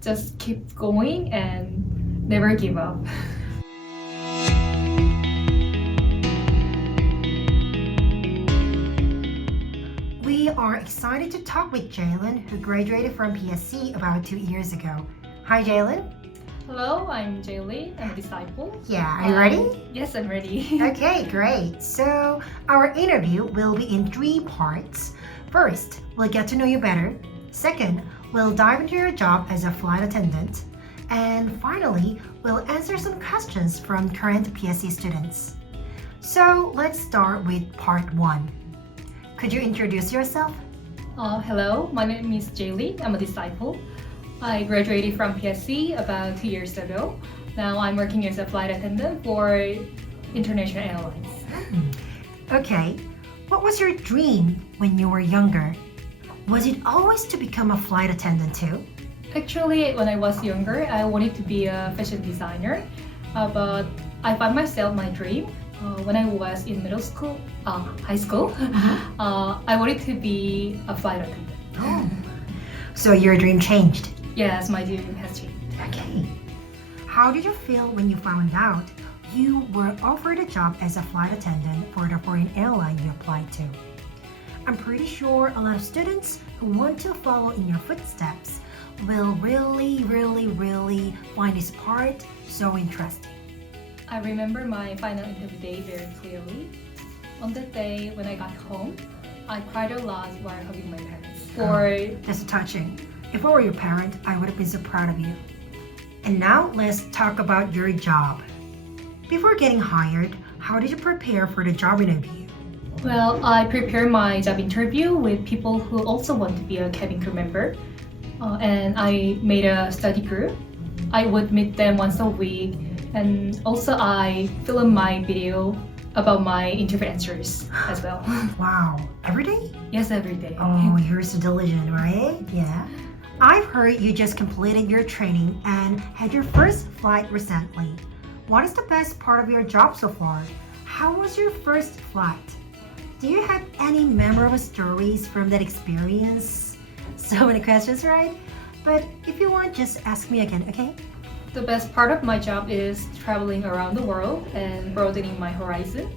just keep going and never give up. We are excited to talk with Jaelyn, who graduated from PSC about 2 years ago. Hi, Jaelyn. Hello, I'm Jaelyn. I'm a disciple. Yeah, are you ready? Yes, I'm ready. Okay, great. So our interview will be in 3 parts. First, we'll get to know you better. Second, we'll dive into your job as a flight attendant. And finally, we'll answer some questions from current PSC students. So let's start with part 1. Could you introduce yourself? Hello, my name is Jaelyn. I'm a disciple. I graduated from PSC about 2 years ago. Now I'm working as a flight attendant for international airlines. Okay, what was your dream when you were younger? Was it always to become a flight attendant too? Actually, when I was younger, I wanted to be a fashion designer, but I found myself my dream. When I was in high school, I wanted to be a flight attendant. Oh. So your dream changed? Yes, my dream has changed. Okay. How did you feel when you found out you were offered a job as a flight attendant for the foreign airline you applied to? I'm pretty sure a lot of students who want to follow in your footsteps will really find this part so interesting. I remember my final interview day very clearly. On that day when I got home, I cried a lot while hugging my parents. That's touching. If I were your parent, I would have been so proud of you. And now let's talk about your job. Before getting hired, how did you prepare for the job interview? Well, I prepared my job interview with people who also want to be a cabin crew member. And I made a study group. I would meet them once a week. And also I filmed my video about my interview answers as well. Wow, every day? Yes, every day. Oh, you're so diligent, right? Yeah. I've heard you just completed your training and had your first flight recently. What is the best part of your job so far? How was your first flight? Do you have any memorable stories from that experience? So many questions, right? But if you want, just ask me again, okay? The best part of my job is traveling around the world and broadening my horizon.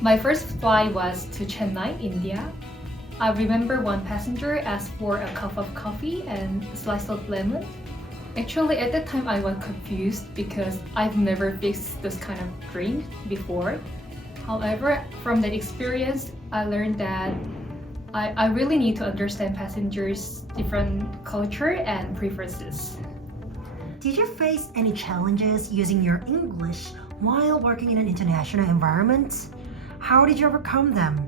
My first flight was to Chennai, India. I remember one passenger asked for a cup of coffee and a slice of lemon. Actually, at that time I was confused because I've never fixed this kind of drink before. However, from that experience, I learned that I really need to understand passengers' different culture and preferences. Did you face any challenges using your English while working in an international environment? How did you overcome them?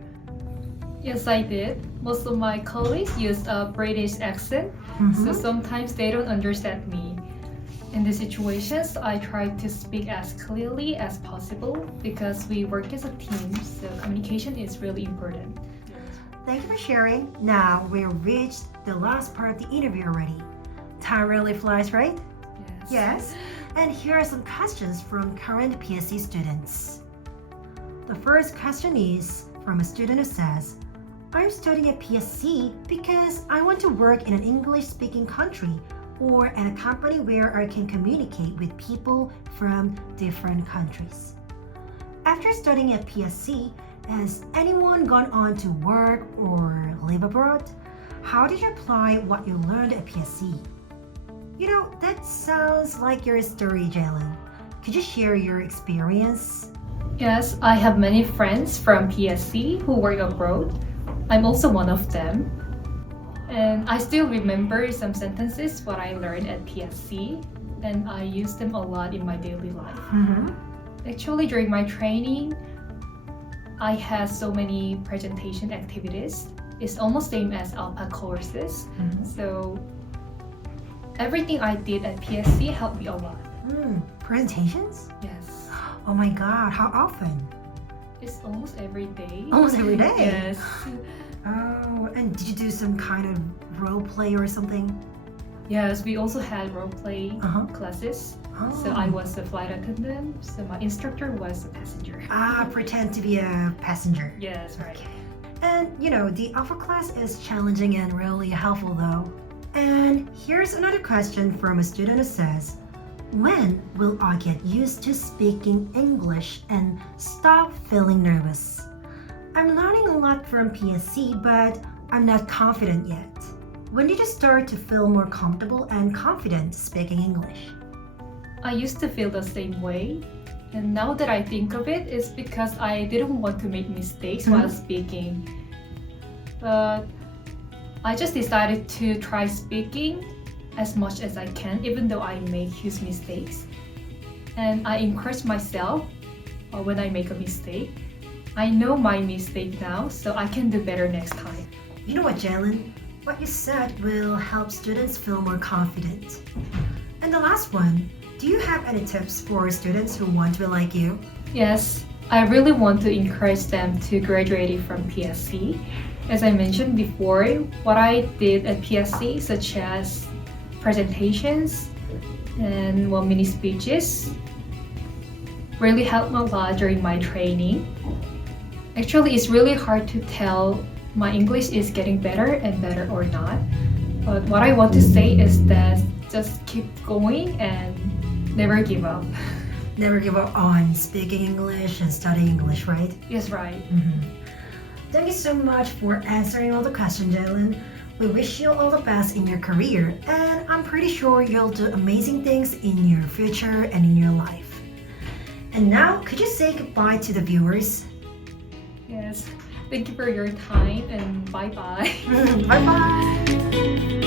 Yes, I did. Most of my colleagues use a British accent, so sometimes they don't understand me. In these situations, I try to speak as clearly as possible because we work as a team, so communication is really important. Thank you for sharing. Now we've reached the last part of the interview already. Time really flies, right? Yes. And here are some questions from current PSC students. The first question is from a student who says, I'm studying at PSC because I want to work in an English-speaking country or at a company where I can communicate with people from different countries. After studying at PSC, has anyone gone on to work or live abroad? How did you apply what you learned at PSC? You know, that sounds like your story, Jaelyn. Could you share your experience? Yes, I have many friends from PSC who work abroad. I'm also one of them. And I still remember some sentences what I learned at PSC, and I use them a lot in my daily life. Actually, during my training, I had so many presentation activities. It's almost same as ALPA courses. So everything I did at PSC helped me a lot. Presentations? Yes. Oh my God, how often? It's almost every day. Almost every day? Yes. Oh, and did you do some kind of role play or something? Yes, we also had role play classes. So I was a flight attendant, so my instructor was a passenger. Pretend to be a passenger. Yes, right. Okay. And you know, the alpha class is challenging and really helpful though. And here's another question from a student who says, when will I get used to speaking English and stop feeling nervous? I'm learning a lot from PSC, but I'm not confident yet. When did you start to feel more comfortable and confident speaking English? I used to feel the same way. And now that I think of it, it's because I didn't want to make mistakes while speaking. But I just decided to try speaking as much as I can, even though I make huge mistakes. And I encourage myself when I make a mistake. I know my mistake now, so I can do better next time. You know what, Jaelyn? What you said will help students feel more confident. And the last one, do you have any tips for students who want to be like you? Yes, I really want to encourage them to graduate from PSC. As I mentioned before, what I did at PSC, such as presentations and mini speeches, really helped me a lot during my training. Actually, it's really hard to tell my English is getting better and better or not. But what I want to say is that just keep going and never give up. Never give up on speaking English and studying English, right? Yes, right. Thank you so much for answering all the questions, Jaelyn. We wish you all the best in your career, and I'm pretty sure you'll do amazing things in your future and in your life. And now, could you say goodbye to the viewers? Yes. Thank you for your time and bye-bye. Bye-bye.